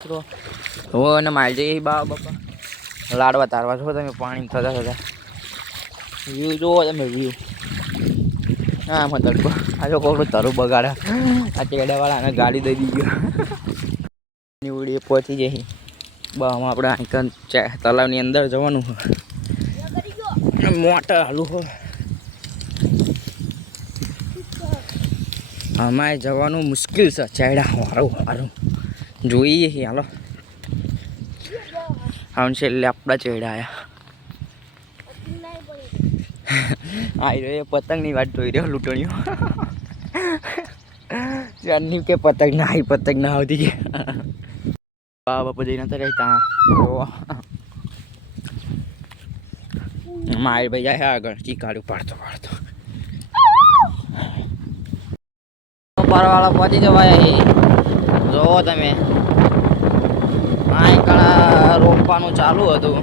हो અને માલ જઈ બા બાપા લાડવા તારવા છો તમે પાણી થતા થતા વ્યૂ જોવો તમે વ્યૂ હા માં તડકો આ જો કોકડું તારું બગાડે આ ટેડાવાળા અને ગાડી દઈ દીધી નીવડી પહોંચી જઈ બા આપણે આઈકન તલાવની અંદર જવાનું મોટર હાલું હો અમારે જવાનું મુશ્કેલ છે ચાયડા વારું વારું જોઈએ હાલો હા છેલ્લે આપણા ચેડા આવ્યા આવી રહ્યો પતંગની વાત જોઈ રહ્યો લૂંટણીઓ ચાંદની કે પતંગ ના આવી પતંગ ના આવતી કે બાપા જઈને તો રહેતા મારી ભાઈ જાય આગળ ચીકાડું પાડતો પાડતો પરવાળા પહોંચી જવાય જોવો તમે આ રોપવાનું ચાલુ હતું